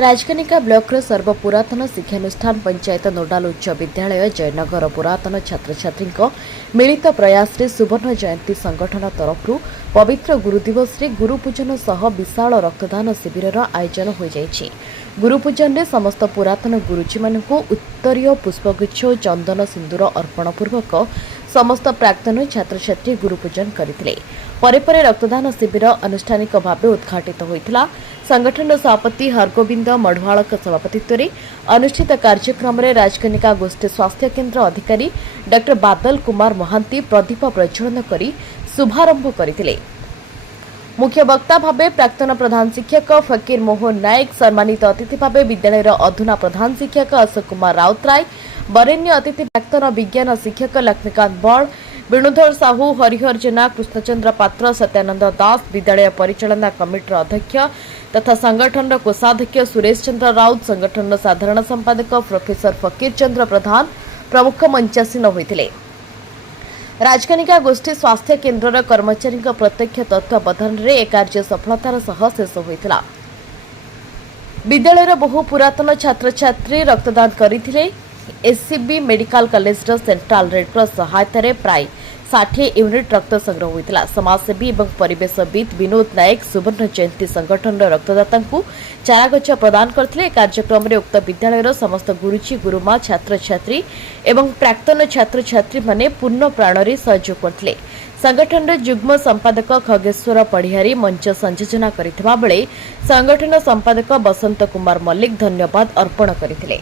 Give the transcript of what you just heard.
Rajkanika block सर्वपुरातन शिक्षानुष्ठान panchayat नोडाल उच्च विद्यालय जयनगर पुरातन छात्र छात्री मिलित प्रयास रे सुवर्ण जयंती संगठन तरफ पवित्र गुरुदिवस रे गुरुपूजन सह विशाल रक्तदान शिविर आयोजन हो जाइछि। गुरुपूजन रे समस्त पुरातन गुरुजी मानकु उत्तरीय पुष्पगुच्छ और चंदन सिंदूर अर्पण पूर्वक समस्त प्राक्तन छात्र छात्री गुरुपूजन करथिले। परे रक्तदान शिविर अनुष्ठानिक भाव उद्घाटित होइतिला। संगठन सभापति हरगोविंद मढ़वाल सभापतित्व में अनुष्ठित कार्यक्रम में राजकनिका गोष्ठी स्वास्थ्य केन्द्र अधिकारी डॉ बादल कुमार महांती प्रदीप प्रज्वलन कर शुभारंभ करथिले। मुख्य वक्ता भावे प्राक्तन प्रधान शिक्षक फकीर मोहन नायक, सम्मानित अतिथि भावे विद्यालय अधुना प्रधान शिक्षक अशोक कुमार राउतराय, वरेण्य अतिथि प्राक्तन विज्ञान शिक्षक लक्ष्मीकांत बल, वेणुधर साहू, हरिहर जेना, कृष्णचंद्र पात्र, सत्यानंद दास, विद्यालय परिचालना कमिटर अध्यक्ष तथा संगठन कोषाध्यक्ष सुरेश चंद्र राउत, संगठन साधारण संपादक प्रोफेसर फकीर चंद्र प्रधान प्रमुख मंचासीन होइतिले। राजकनिका गोष्ठी स्वास्थ्य केन्द्र कर्मचारी प्रत्यक्ष तत्वावधान में कार्य सफलतार सह शेष होइतिला। विद्यालय बहु पुरातन छात्र छात्री रक्तदान करथिले। SCB medical college central red cross सहायतार प्राय 60 यूनिट रक्त संग्रह होइतिला। समाजसेवी और परिवेशविद विनोद नायक सुवर्ण जयंती संगठन रक्तदाता चारागछ प्रदान करथिले। कार्यक्रम में उक्त विद्यालय समस्त गुरुजी गुरुमा छात्र छात्री एवं प्राक्तन छात्र छात्री माने पूर्ण प्राण सहयोग करथिले। संगठन जुग्म संपादक खगेश्वर पढ़ियारी मंच संयोजना करथिबा बेले संगठन संपादक बसंत कुमार मल्लिक धन्यवाद अर्पण करथिले।